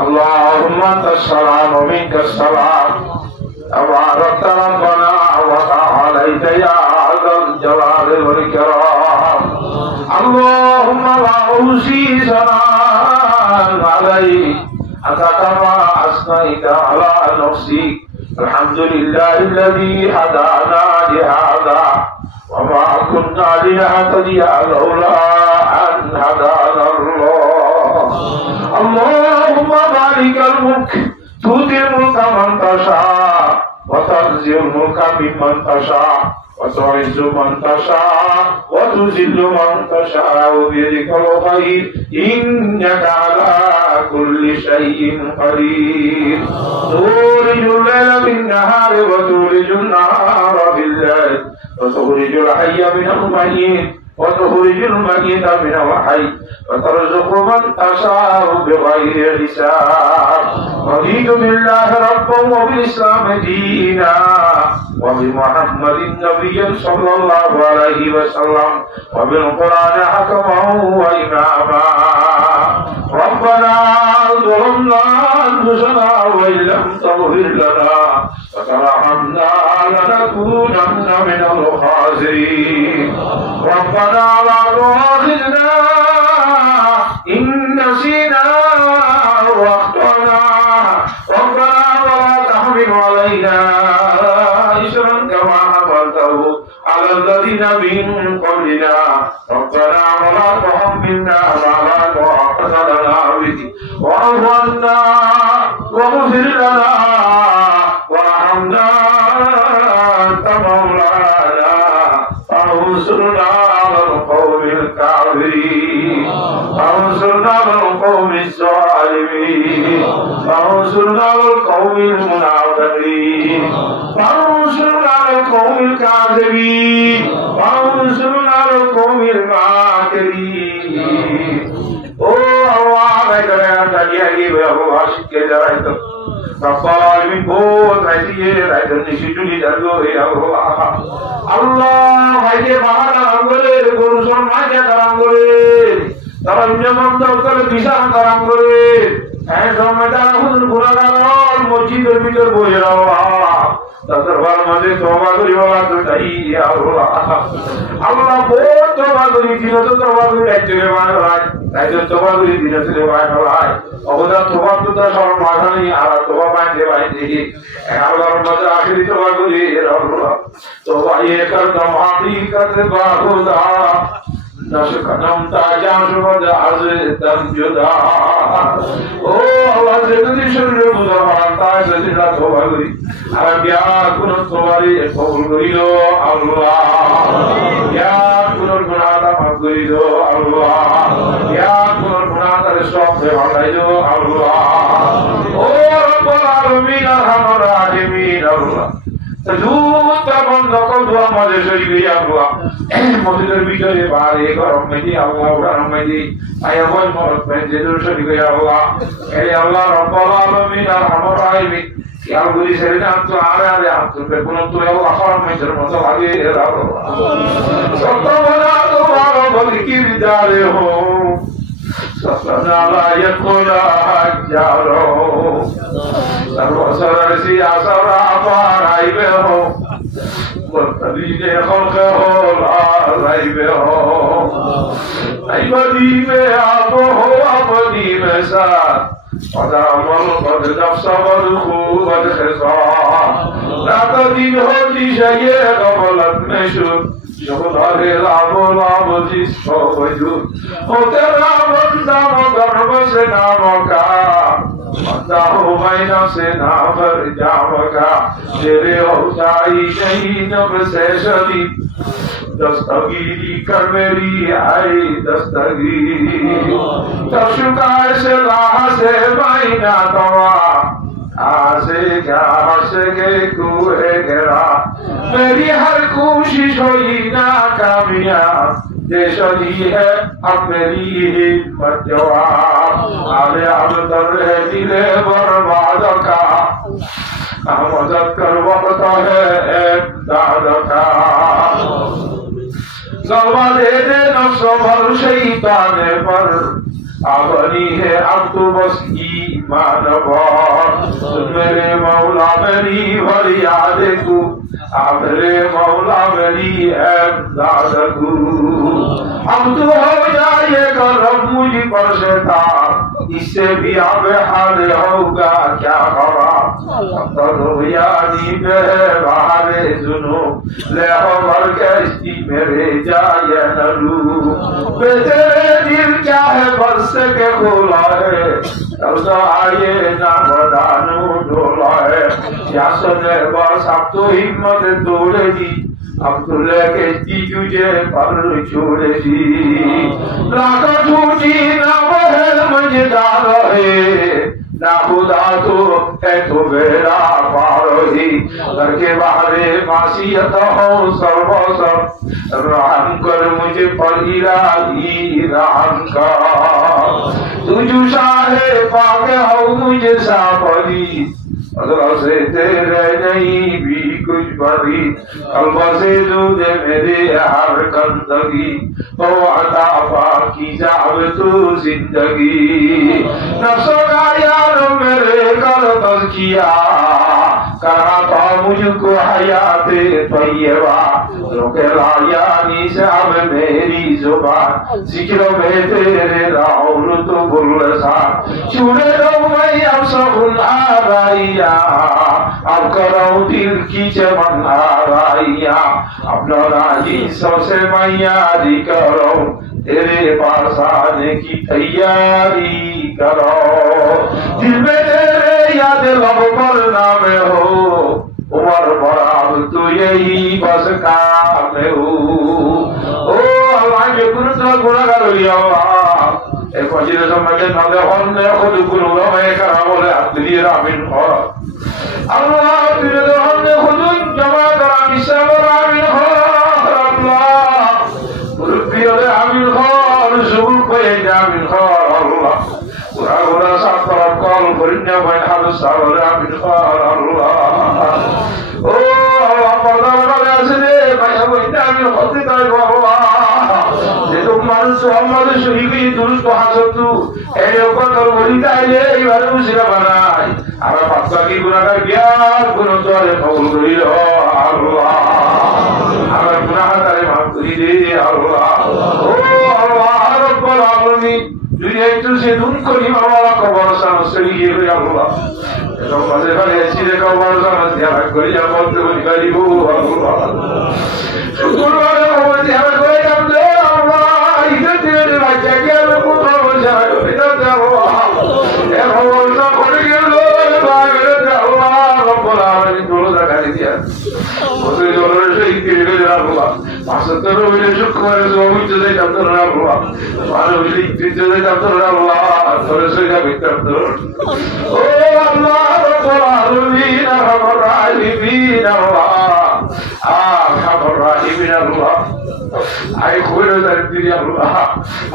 اللهم انت السلام ومنك السلام تبارك ربنا وتعاليت يا ذا الجلال والاكرام. اللهم لا اوصي ثناء عليك انت كما اثنيت على نفسي. الحمد لله الذي هدانا لهذا وما كنا لنهتدي لولا ان هدانا الله. اللهم مالك الملك تؤتي الملك من تشاء وتنزع الملك ممن تشاء وتعز من تشاء وتذل من تشاء بيدك الخير انك على كل شيء قدير. تولج الليل في النهار وتولج النهار في الليل وتخرج الحي من الميت وتخرج الميت من الحي وترزق من تشاء بغير حساب. رضيت بالله ربا وبالاسلام دينا وبمحمد نبيا صلى الله عليه وسلم وبالقران حكما واماما. ربنا ظلمنا انفسنا وان لم تغفر لنا وترحمنا لنكونن من الخاسرين. ربنا لا تؤاخذنا إن نسينا واخطأنا. ربنا ولا تحمل علينا إصرا كما حملته على الذين من قبلنا. ربنا ولا تحملنا ما لا طاقة لنا به واعف عنا واغفر لنا وارحمنا أنت مولانا فانصرنا على القوم الكافرين. فانصرنا على القوم الظالمين. فانصرنا على القوم المنافقين. فانصرنا على القوم الكاذبين. فانصرنا على القوم الماكرين. الله ما يدري تجيء وهو عاشق جرائته رب العالمين بول رايتيه رايتن نشيجولي دارو يا الله ভাইকে বাহানা করে গুরুজন মাঝে দাঁড়ান করে তারা নিয়ম করে বিশাল দাঁড়ান করে এই সময়টা হুজুর গুনাহগার মসজিদের ভিতর বসে রাখা দরবার মাঝে তওবা করি ওলা তো তাই ইয়া আল্লাহ বহুত তওবা করি দিন তো তওবা করি রাইতে মানে রাত রাইতে তওবা করি দিন তো মানে রাত অবদা তওবা তো সব মাঝানি আর তওবা বাইতে বাইতে আল্লাহর মাঝে আখিরি তওবা করি আল্লাহ তওবা ये कर दम हकीकत बाहुदा नशकनम ताजा शुद अर्ज दम जुदा ओ अल्लाह जगदी शुरू मुदाता जदिला तौबा करी আর क्या कुन तौबारी कबूल करियो अल्लाह या कुन गुनाह माफ करियो अल्लाह या कुन गुनाह करे सब से हटाइयो अल्लाह ओ रब्बुल आलमीन अरहमर राहिमीन अल्लाह तजूता बंद कर दुआ मारे शरीर या अल्लाह मस्जिদের ভিতরে বাইরে গরম মেজি আল্লাহ গরম মেজি আয়া বল মত में যেদুর শরীর या अल्लाह এ আল্লাহ রব্বুল আলামিন আরহামুর রাহিমিন या गुरी शरीर हम तो आ रहे हैं तो पे कुन तो अल्लाह गरम में जर मत आगे अल्लाह सब बना तुम्हारा बल की विदारे हो सपना ला यकुला हजारो सर्वसर सी आसरा पाराइबे हो तदीने खल्क हो लाइबे हो अबदी में आप हो अबदी में साथ अदामल قد نفس والخوب الخصام لا تدين होती शये कबलत में शुभ शुभदारे लाभो लाभ जिसको वजूद हो तेरा बंदा गर्भ से नाम का बंदा हो मैना से नाम जाम का तेरे होताई नहीं नब से शदी दस्तगीरी कर मेरी आई दस्तगीरी तशुकार से राह से मैना तवा आसे क्या हंसगे कुए गिरा मेरी हर कोशिश हुई नाकामयाब देशली है अब मेरी हिम्मत जवाब आले अब दर है दिले बर्बाद का मदद कर वक्त है एक दाद का गलबा दे दे नफ्स भर शैतान पर अपनी है अब तो बस मानवर मेरे मौला मेरी फरियाद को मेरे मौला मेरी इमदाद को अब तो हो जाए करम मुझ पर से था इससे भी अब हाल होगा क्या होगा अब तो यानी मेरे बाहरे सुनो ले हो मर कैसी मेरे जाए नलू तेरे दिल क्या है बस के खोला है तब तो आए ना बदानू ढोला है क्या सुने बस अब तो हिम्मत तोड़े दी अब तो लेके तुझे पर छोड़ेगी लाखों झूठी ना बहे मजेदार है ना खुदा तो है तो मेरा पार ही करके बाहरे मासियत हो सर्वसर रहम कर मुझे पर इलाही रहम कर तुझ शाहे पाके हो मुझे सापरी अगर से तेरे नहीं भी कुछ बड़ी कल्बा से दूधे मेरे हर गंदगी तो अता पाकी जावे तू जिंदगी नफ्सों का यार मेरे कर तज़किया करा तो मुझको हयाते तय्यबा रोके लाया निशाब मेरी जुबान जिक्र में तेरे राउल तो बुल्लसा छुड़े दो मैं अब सगुन आराइया अब करो दिल की चमन आराइया अपना राजी सबसे मैयारी करो तेरे पास आने की तैयारी करो दिल में तेरे याद लब पर नाम हो उमर बराब तो यही बस काम हो ओ अल्लाह के गुनाहगार लिया एक वजीर समाज नदे होने खुद गुनाह में करा बोले अदली रामिन और अल्लाह तेरे होने खुद जमा करा मिसाल रामिन और अल्लाह रुपये रामिन और जुबुल को जामिन और अल्लाह पूरा साथ पर कॉल भरने में हाल साल रामिन और अल्लाह ओ अल्लाह पर्दा लगा से भाई अब जामिन होते तो अल्लाह तो मानुष हमारे शरीर की दुरुस्त हासतु ऐसा कर बोलता है ये बारे में सिला बनाए हमारा पक्का की गुनाहगार ज्ञान गुनाह तो है कबूल करी लो अल्लाह हमारा गुनाह तारे माफ करी दे अल्लाह ओ अल्लाह रब्बुल आलमीन दुनिया से दूर करी हमारा कबर सान सही है अल्लाह तो मजे वाले ऐसी कबर सान ध्यान करी आप तो निकाली हो अल्लाह शुक्र वाले हो ध्यान करी हम दे इधर तेरे बच्चे के को तो जाए इधर जाओ ए भगवान को के लो बागे जाओ रब्बुल आलमीन दोनों लगा दिया उसे जोर से इतने के अल्लाह पासतर में शुक्र जो मुझे दे जब अल्लाह मानो इतने दे जब अल्लाह थोड़े से का भीतर ओ अल्लाह रब्बुल आलमीन रहमान राहीमीन अल्लाह खबर राहीमीन अल्लाह आई कोई नजर तेरी अल्लाह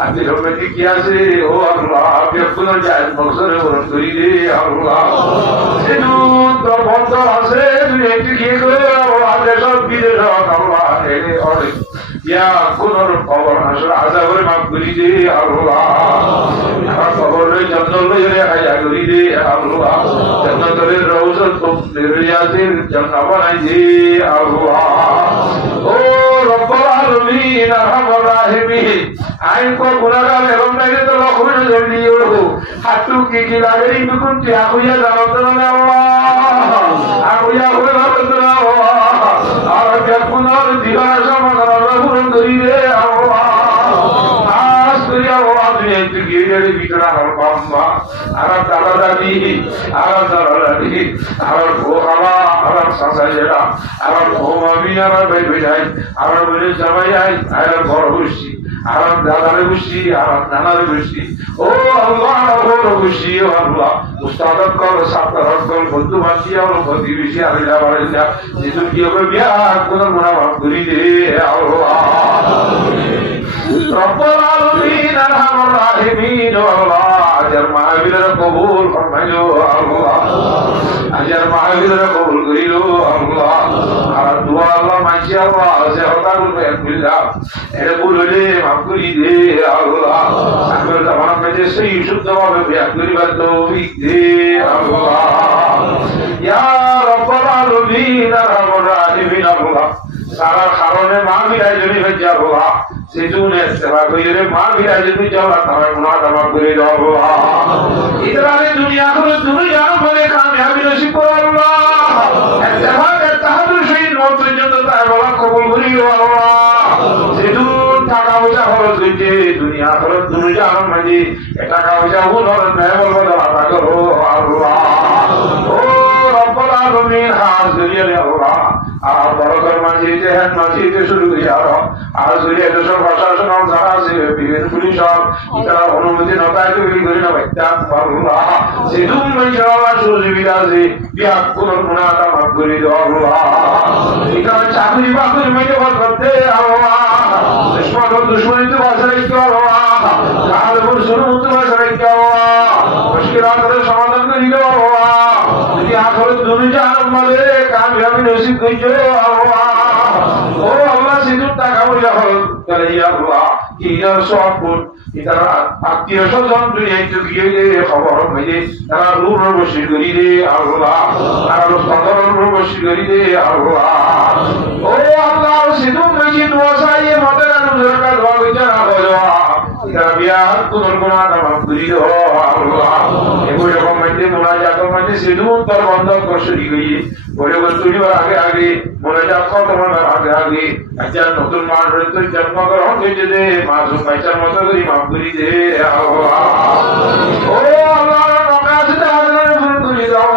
आदि रहमती किया से ओ अल्लाह आप अपना जान मकसद और करी दे अल्लाह सिनु तो बहुत से एक की को अल्लाह दे सब भी दे अल्लाह तेरे और या कुनर कबर हसर आजाब रे माफ करी दे अल्लाह हर कबर रे जन्नत रे हया करी दे अल्लाह जन्नत रे रोज़त तो रियाज़िल जन्नत बनाई दे अल्लाह ओ रब्बुल आलमीन रहमान राहीमीन आइन को गुनाहगार एवं नहीं तो लखुन जल्दी हो हाथू की लागरी बिकुन त्या हुआ जानत ना अल्लाह आगुया हुए जानत ना और क्या पुनर दीवार समान रहूं करी दे अल्लाह आस करिया वो आदमी तो गिरे बिकरा हर बाम्मा आरा दादी आरा को हवा आरा सासा जेड़ा आरा को मम्मी आरा भाई भाई आरा मेरे समय आई आरा गौरवशी आरा दादा रे खुशी आरा नाना रे खुशी ओ अल्लाह रो खुशी ओ अल्लाह उस्ताद को साथ रखल बंधु बांधी और बंदी विषय आला वाले जा जितु की हो गया कोन गुना माफ करी दे अल्लाह रब्बुल आलमीन रहमान राहीमीन अल्लाह अजर महफिल कबूल फरमाइयो अल्लाह अजर महफिल कबूल करियो अल्लाह और दुआ अल्लाह मांगी अल्लाह से होता है দাও এর ভুল হইলে মাফ করি দে আল্লাহ আমার জামানা মেজে সেই শুদ্ধভাবে ব্যাখ্যা করিবার তৌফিক দে আল্লাহ ইয়া রাব্বাল আলামিন আরহামুর রাহিমিন আল্লাহ সারা কারণে মা বিরাজ জমি হয়ে যাবো সেজুনে সেবা কইরে মা বিরাজ জমি যাওয়া তারা গুনাহ ক্ষমা করে দাও আল্লাহ ইদরারে দুনিয়া করে দুনিয়া বলে কামিয়াবি নসিব করো আল্লাহ ইত্তেফাক তাহাদুর শহীদ মত জন্য তাই বলা কবুল করিও আল্লাহ সেজুন টাকা পয়সা খরচ হইছে দুনিয়া খরচ দুনিয়া মাঝে টাকা পয়সা হুনর নাই বলবো আল্লাহ করো আল্লাহ ও রব্বুল আলামিন হাজির আল্লাহ আর বড়কর মাঝে জেহাদ মাঝে শুরু করি আর জুরিয়া দেশের প্রশাসন যারা আছে বিভিন্ন পুলিশ সব তারা অনুমতি নতায় তৈরি করি না বাচ্চা আল্লাহ সেদুম মাইশাআল্লাহ সুজীবিত আছে বিয়াক কোন গুনাহটা মাফ করে দাও আল্লাহ এখানে চাকরি বাকরি মেয়ে করতে আল্লাহ দুশ্মনীতে বাঁচাই আল্লাহ কাল বল শুরু হতে বাঁচাই আল্লাহ মুশকিলাতের সমাধান করে দাও আল্লাহ যদি আখেরাত দুনিয়া আমাদের কামিয়াবি নসিব কইছো আল্লাহ ও আল্লাহ সিজুদ টাকা পয়সা হল করে আল্লাহ কি আর সব ইতারা আত্মীয় স্বজন দুনিয়াতে গিয়ে খবর মেলে তারা রূপ বসি করি দে আল্লাহ তারা সদর বসি করি দে আল্লাহ ও আল্লাহ সিজুদ মেজি দোয়া চাই মদের অনুযায়ী দোয়া বিচার করো ইতারা বিয়ার কোন গুনাহটা মাফ করে দাও আল্লাহ এগুলো রকম মধ্যে মুনাজাত মধ্যে সিজুদ তার বন্ধ করে গিয়ে বলে তুলিবার আগে আগে মুনাজাত খতমের আগে আগে আচ্ছা নতুন মানুষ তো জন্মগ্রহণ করে দে মাসুম বাচ্চার মতো করে মাফ করে দে আল্লাহ ও আল্লাহ নকাশ দানের ফুল করে দাও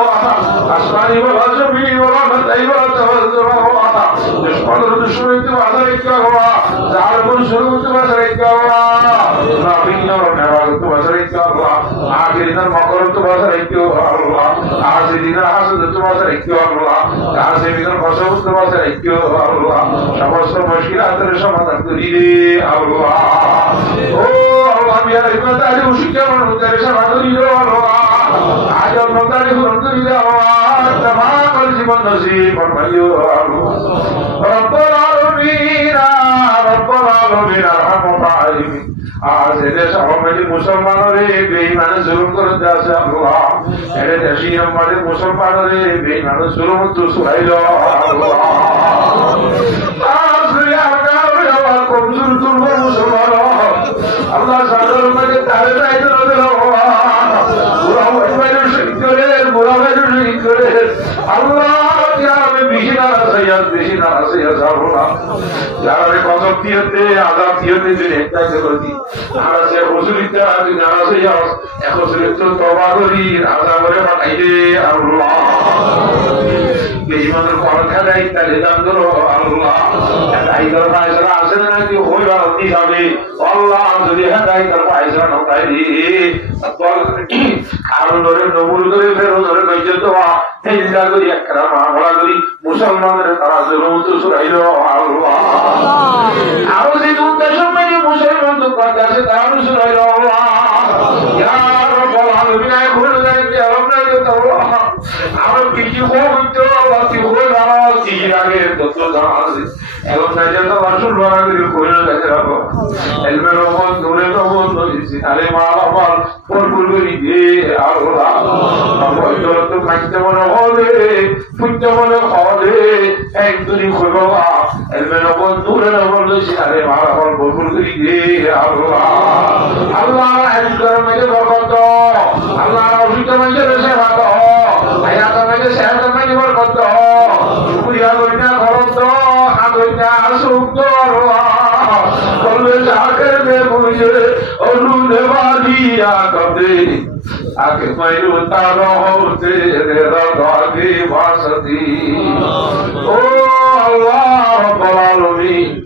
আসমানি ওয়া জমিনি ওয়া মাতাই ওয়া তাওয়াজ্জু দুশ্মনীতে বাজারে করো জালমুন শুরুতে বাজারে করো নাবিনর নেওয়াতে বাজারে করো আখিরিনার মকরতে বাজারে করো আল্লাহ আজিদিনার হাসদতে বাজারে করো আল্লাহ আজিদিনার ফসলতে বাজারে করো আল্লাহ সমস্ত মুশকিলাতের সমাধান করে দে আল্লাহ ও আল্লাহ বিয়া ইবাদত আলী উশিকা মনদের সমাধান করে দাও আল্লাহ আজ মনদারি পূরণ করে দাও আল্লাহ তামাম জীবন নসিব ফরমাইও আল্লাহ রব্বুল আলামিন আরহামুর রাহিমিন আজ এদেশ আমাদের মুসলমানরে বেঈমান জুলুম করতে আছে আল্লাহ এর দেশি আমাদের মুসলমানরে বেঈমান জুলুম তো সুরাইলো আল্লাহ আজরি আগারে আল্লাহ কমজোর দুর্বল মুসলমান আল্লাহ সাদর মধ্যে তারে দায়িত্ব দিল পুরা ওয়াইবার শহীদ করে পুরা ওয়াইবার শহীদ করে আল্লাহ যারা বেশি না আছে আল্লাহ যারা কসম দিতে আযাব দিতে দিন একটা করতি আর সে হুজুরিতা যারা আছে এখন তো তওবা করি আযাবের পাঠাই দে আল্লাহ বেঈমানের পরখা দেয় তাহলে দান করো আল্লাহ দায়িত্বের ফায়সালা আছে না কি হইবার হিসাবে আল্লাহ যদি দায়িত্বের ফায়সালা নতাই দি কারণ ধরে নবুল করে ফেরো ধরে কইছে তো হিজা করি একরা মামলা করি মুসলমানদের তারা জুলুম তো সুরাইলো আল্লাহ আরো যে উদ্দেশ্য মেনে মুসলমান তো কথা আছে তারা সুরাইলো আল্লাহ ইয়া রাব্বুল আলামিন আয় খুলে দেন যে আল্লাহ তো আমার কিছু হইতো আল্লাহ কি হলো আমার দিন আগে তত জানাছে এখন না যেন রাসূল বানাগির কইলো দেখে রাখো এলমের ওপর দূরে তখন নইছি আরে মা বাবা পরপুর করি দে আল্লাহ আমার তো কাটতে মনে হবে ফুটতে মনে হবে একদুনি কইবা এলমের ওপর দূরে তখন নইছি আরে মা বাবা পরপুর করি দে আল্লাহ আল্লাহ আজকের মধ্যে বরকত আল্লাহ অসুবিধা মধ্যে সেবা দাও আয়াত মধ্যে সেবা মধ্যে বরকত শুকরিয়া করিনা খরচ আদইনা সুখ আল্লাহ কলবে জাকের মে মুঝে অনুনে বাদিয়া কবে আগে মাইরু তারা হোতে রে রাদি ভাসতি ও আল্লাহ রাব্বুল আলামিন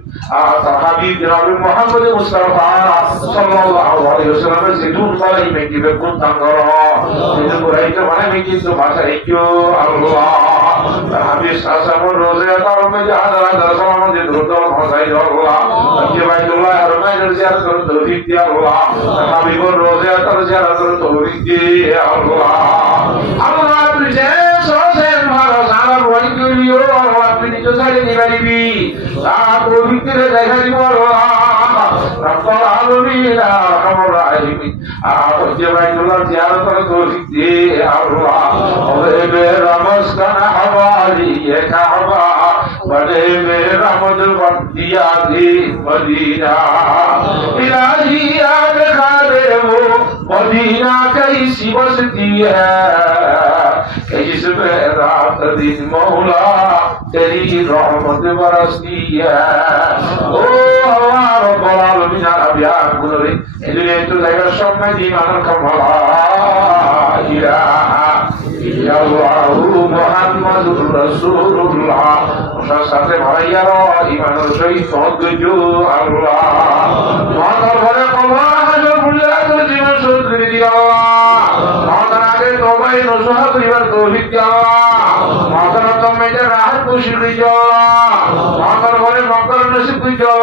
হাবিব জনাব মুহাম্মদ মুস্তাফা সাল্লাল্লাহু আলাইহি ওয়াসাল্লামের জিদুন পালাই মেকি বেকুন তাঙ্গর জিদুন পুরাইতে মানে মেকি তো ভাষা ইকিও আল্লাহ হাবিব সাসামর রোজে তারমে জাহাদা দরসামে যে দুর্দল ভাষাই আল্লাহ যে বাইতুল্লাহ হারমাইনের জিয়ারত করতে তৌফিক দি আল্লাহ হাবিবর রোজে তার জিয়ারত করতে তৌফিক দি আল্লাহ আল্লাহ তুই যে সোসেন ভারত আর ওয়াই করিও আল্লাহ তুই নিজ সাইডে নিবারিবি তার পবিত্র দেখা ইব্রাহিম হজ্জে বাইতুল্লাহ জিয়ারত করার তৌফিক দে আল্লাহ ওরে মেরা মসকানা হাওয়ালি এ কাবা বড়ে মেরা মদল দিয়া দে মদিনা ইলাহি আগ খালে वो मदीना कैसी बसती है कि जिसमें रात दिन मौला तेरी रहमत बरसती है ओ अल्लाह रब्बुल आलमीन अबिया गुनरे इधरे तो जाएगा सब में दीवाना कमला इलाहा इल्लल्लाह मुहम्मदुर रसूलुल्लाह ওর সাথে ভাইয়ারা ইমানের সহিত সহযোগী আল্লাহ মাতার ঘরে কবর হাজর বুল্লাহ তো জীবন সুন্দরী দিয়া মাতার আগে তবাই নসহা করিবার তৌফিক দিয়া মাতার তমেতে রাহত খুশি দিয়া মাতার ঘরে মক্কার নসিব দিয়া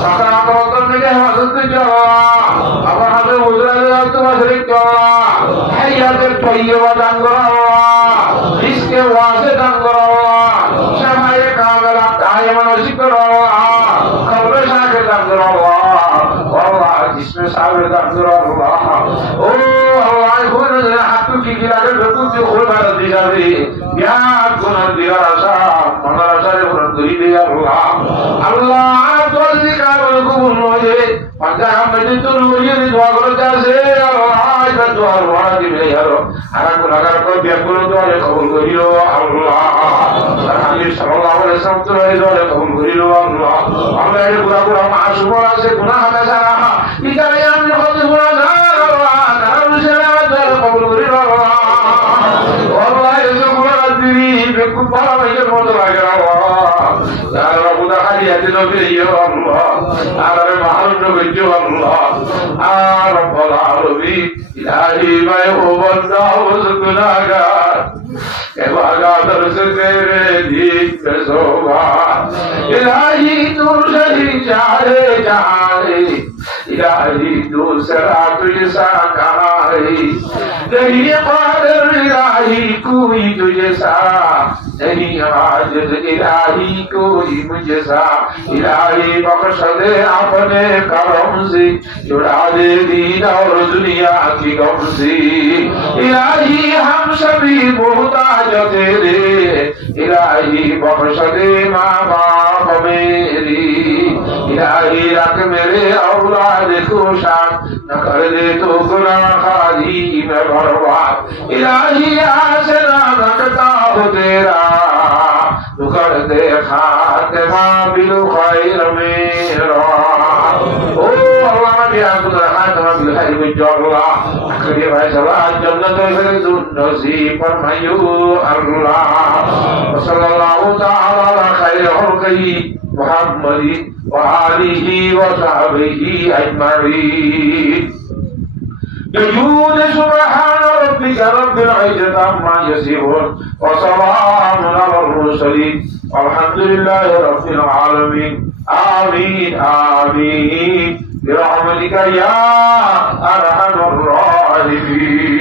সাকারাত তমেতে হাজত দিয়া আবার হাতে মুজরালে তোমার শরীক দিয়া হায়াতের তৈয়বা দান করা রিজকে ওয়াসে দান করা শামায়ে কামেলা কায়েমান জিকর কবরে শাকে দান করা আল্লাহ जिसमें सारे दान करा अल्लाह ओ अल्लाह कोई न हाथ की गिलाके बिल्कुल जो खोल मार दी जावे या गुना दिया आशा मना आशा रे गुना दी दिया अल्लाह अल्लाह तो जिकार को बोले पंजा में तो लोये दुआ करो जैसे अल्लाह इधर दुआ वाला दी ले यारो आरा गुनाहगार को बिल्कुल दुआ रे कबूल करियो अल्लाह नबी सल्लल्लाहु अलैहि वसल्लम तो दुआ रे कबूल करियो अल्लाह আমরা এই গুনাহগুলো মাসুম আছে গুনাহ হামেশা ইকারে আমি কত গুনাহগার আল্লাহ তার সেবা দর কবুল করিও আল্লাহ আল্লাহ এই গুনাহ দিবি বেকুব ভালো হইয়ার মত লাগে আল্লাহ ইয়া রাব্বুনা হাদিয়াতে নবী ইয়া আল্লাহ আরে মাহরুম নবী আল্লাহ আ রাব্বুল আলামিন ইলাহি মায় ও বান্দা ও গুনাহগার এবাগা দরস তেরে দীপ শোভা ইলাহি তু সহি চাহে জানে इलाही दूसरा तुझसा कहा है नहीं कादर इलाही कोई तुझसा नहीं आजिज इलाही कोई मुझसा इलाही बख्श दे अपने करम से जुड़ा दे दीन और दुनिया की गम से इलाही हम सभी मोहताज तेरे इलाही बख्श दे माँ बाप मेरी इलाही रख मेरे औलाद को शान न कर दे तो गुनाह खाली में बर्बाद इलाही आसरा रखता हो तेरा तू कर दे खातिमा बिल खैर मेरा ओ अल्लाह नबी आपको खातिमा बिल खैर में जो अल्लाह आखिरी फैसला जन्नत में नसीब फरमायो अल्लाह सल्लल्लाहु तआला अला खैर खल्क़ी محمد وآله وصحبه أجمعين يجود سبحان ربك رب العزة عما يصفون وسلام على المرسلين والحمد لله رب العالمين آمين آمين برحمتك يا أرحم الراحمين